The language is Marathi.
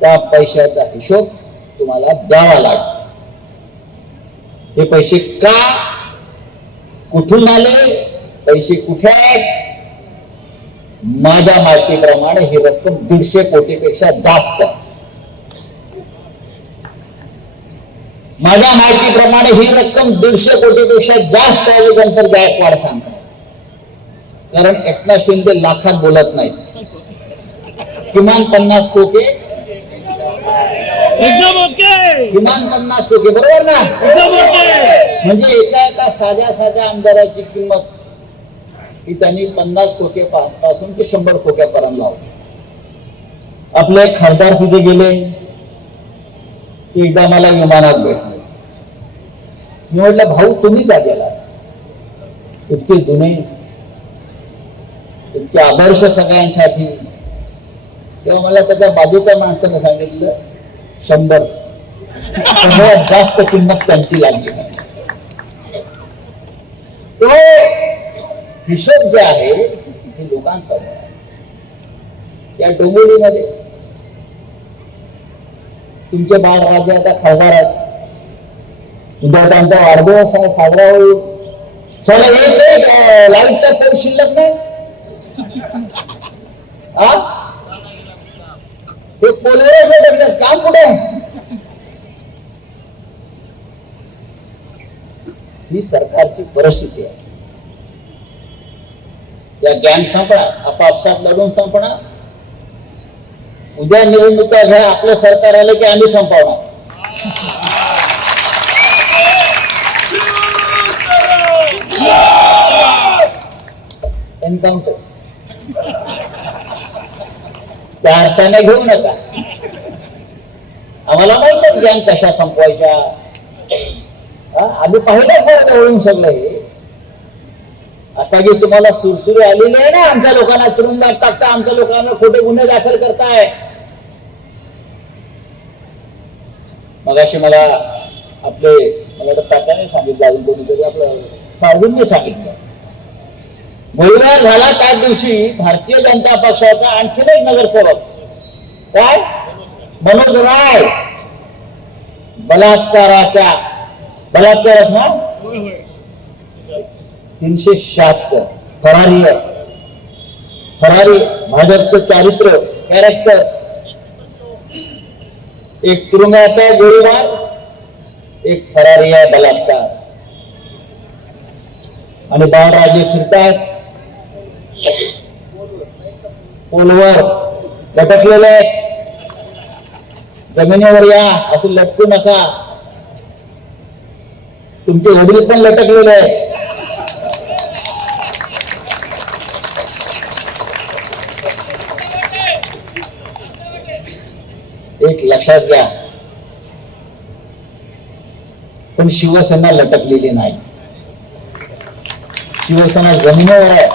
त्या पैशाचा हिशोब तुम्हाला द्यावा लागेल. हे पैसे का कुठून आले? पैसे कुठे आहेत? माझ्या माहितीप्रमाणे ही रक्कम दीडशे कोटीपेक्षा जास्त. माझ्या माहितीप्रमाणे ही रक्कम दीडशे कोटीपेक्षा जास्त आहे नंतर गायकवाड सांगतात. कारण एकनाथ शिंदे लाखात बोलत नाहीत. किमान पन्नास कोटी एकदम ओके. किमान पन्नास कोटी बरोबर ना? एकदम ओके. म्हणजे एका एका साध्या साध्या आमदाराची किंमत ही त्यांनी पन्नास कोटी पासून ते शंभर कोट्यापर्यंत लावली. आपले खासदार तिथे गेले. एकदा मला विमानात भेटले. मी म्हटलं भाऊ तुम्ही का गेला इतके जुने इतके आदर्श सगळ्यांसाठी. तेव्हा मला त्याच्या बाजूच्या माणसानं सांगितलं शंभर. सगळ्यात जास्त किंमत त्यांची लागली. तो हिशोब जे आहे हे लोकांसमोर या डोंबिवलीमध्ये तुमचे बाळ राजे आता खासदार आहेत. उद्या त्यांचा वाढदिवस आहे साजरा होईल. चला एक लाईटचा पोल शिल्लक नाही हा हे पोलवे काम कुठे ही सरकारची परिस्थिती आहे. या गॅंग संपणार आपापसात लढून संपणार. उद्या निवडणुका घ्या आपलं सरकार आलं की आम्ही संपवणार. एन्काउंटर त्या अर्थाने घेऊ नका. आम्हाला माहितच गँग कशा संपवायच्या. आम्ही पाहिलं का होऊन सगळे. आता जे तुम्हाला सुरसुरी आलेली आहे ना आमच्या लोकांना तुरुंगात टाकता आमच्या लोकांना खोटे गुन्हे दाखल करताय. मगाशी मला आपले मला वाटतं तात्याने सांगितलं अजून कोणीतरी आपलं सार्वजनिक सांगितलं. गोळीबार झाला त्याच दिवशी भारतीय जनता पक्षाचा आणखीन एक नगरसेवक. काय? मनोज राय बलात्काराच्या बलात्काराच ना होय होय. तीनशे शहात्तर. फरारी. फरारी भाजपचं चारित्र्य कॅरेक्टर एक तुरुंगात आहे गोळीबार एक फरारी आहे बलात्कार. आणि बाळराजे फिरतायत. पोलवर. लटकलेले आहेत. जमिनीवर या असं लटकू नका. तुमचे वडील पण लटकलेले आहे एक लक्षात घ्या. पण शिवसेना लटकलेली नाही. शिवसेना जमिनीवर आहे.